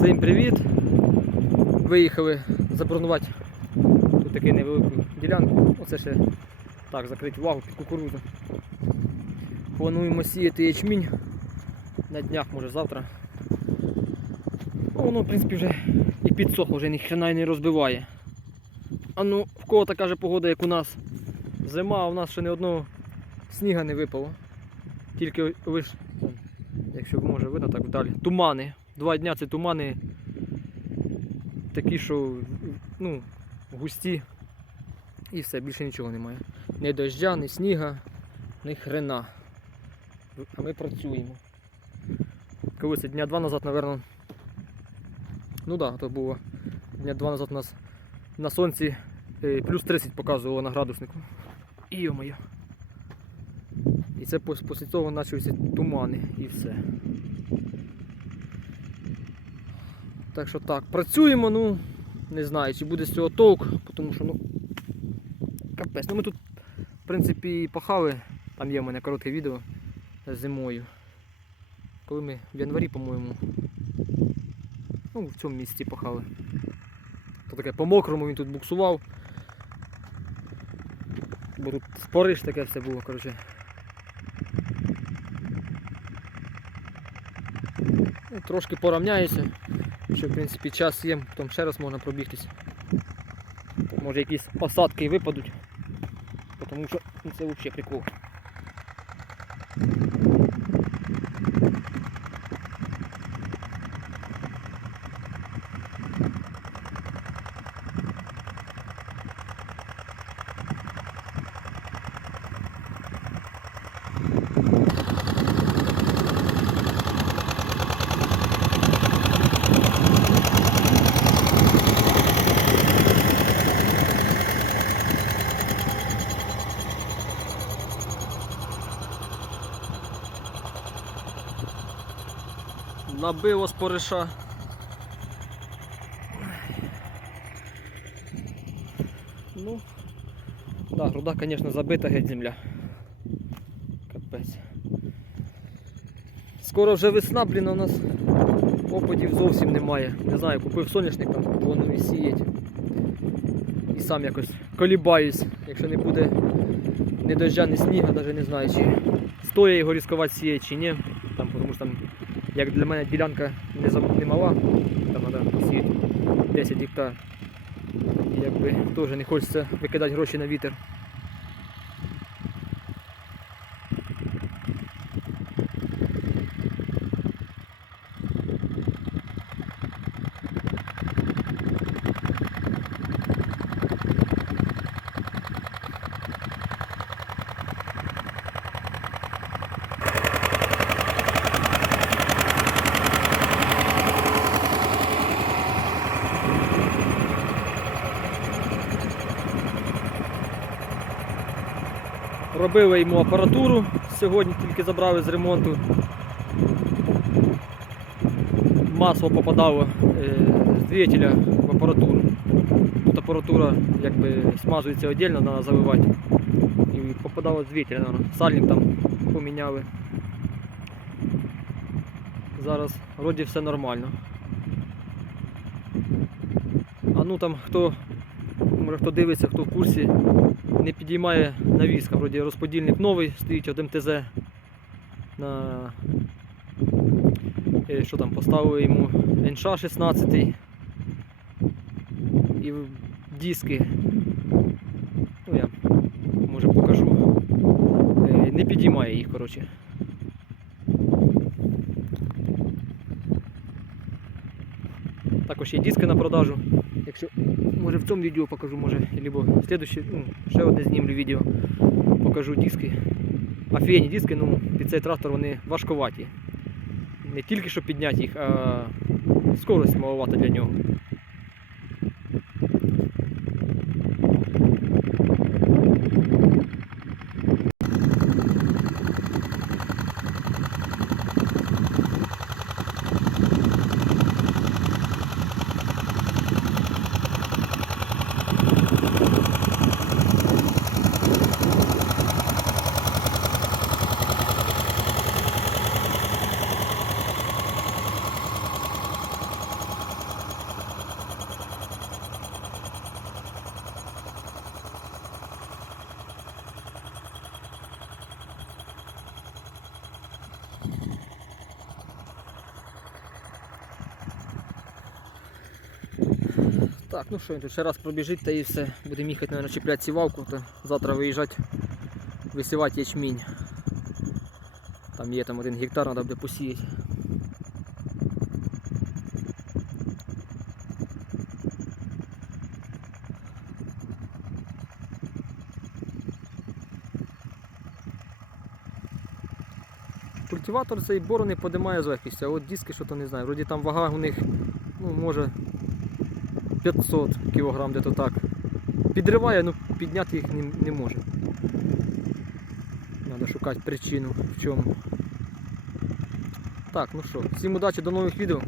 Всім привіт! Виїхали забронувати тут таку невелику ділянку. Оце ще так, закрити увагу під кукурудзу. Плануємо сіяти ячмінь на днях, може завтра. Ну, воно, в принципі, вже і підсохло, вже ні хрена й не розбиває. А ну, в кого така же погода, як у нас. Зима, а у нас ще ні одного сніга не випало. Тільки лиш, якщо може видно так вдалі, тумани. Два дня це тумани такі, що ну, густі. І все, більше нічого немає. Ні дождя, ні сніга, ні хрена. А ми працюємо. Коли це дня два назад, напевно. Ну так, да, то було. Дня два назад у нас на сонці е, плюс 30 показувало на градуснику. Йо-моє. І це після цього почалися тумани і все. Так що так, працюємо, ну, не знаю, чи буде з цього толк, тому що, ну, капець. Ну ми тут, в принципі, пахали, там є в мене коротке відео зимою. Коли ми в январі, по-моєму, ну, в цьому місці пахали. То таке по-мокрому він тут буксував. Бо тут спориш таке все було, коротше. Ну, трошки порівняюся. що в принципі час є, потім ще раз можна пробігтись. Може якісь посадки випадуть. Тому що ну, це взагалі прикол. Набило спориша. Ну, да, груда, звісно, забита геть земля. Капець. Скоро вже весна, блін, у нас опадів зовсім немає. Не знаю, купив соняшник там, планую сіять. І сам якось колібаюсь, якщо не буде ні дождя, ні сніга, навіть не знаю, чи стоїть його ризикувати сіяти чи ні. Там, тому що там як для мене ділянка не, мала, там посіяти 10 гектар. Якби теж не хочеться викидати гроші на вітер. Робили йому апаратуру, сьогодні тільки забрали з ремонту. Масло попадало е, з двигателя в апаратуру. Тут апаратура якби смазується віддільно, треба заливати. І попадало з двигателя, наверно. сальник там поміняли. Зараз вроді все нормально. А ну там хто, може хто дивиться, хто в курсі, не підіймає навіска. Вроді розподільник новий стоїть від МТЗ. На... е, Що там, поставили йому НШ 16 і диски. Ну я може покажу. Е, Не підіймає їх, коротше. Також є диски на продажу. Якщо може в цьому відео покажу, може, або в ну, ще одне знімлю відео, покажу диски. Офігенні диски, ну, під цей трактор вони важковаті. Не тільки щоб підняти їх, а скорость маловата для нього. Так, ну що, ще раз пробіжить та і все. Будемо їхати, мабуть, чіпляти сівалку, то завтра виїжджати, висівати ячмінь. Там є там один гектар, треба буде посіяти. Культиватор цей борони подимає з легкістю, а от диски що то не знаю. Вроді там вага у них, ну може 500 кг, де то так. Підриває, ну підняти їх не, не може. Треба шукати причину в чому. Так, ну що, всім удачі, до нових відео.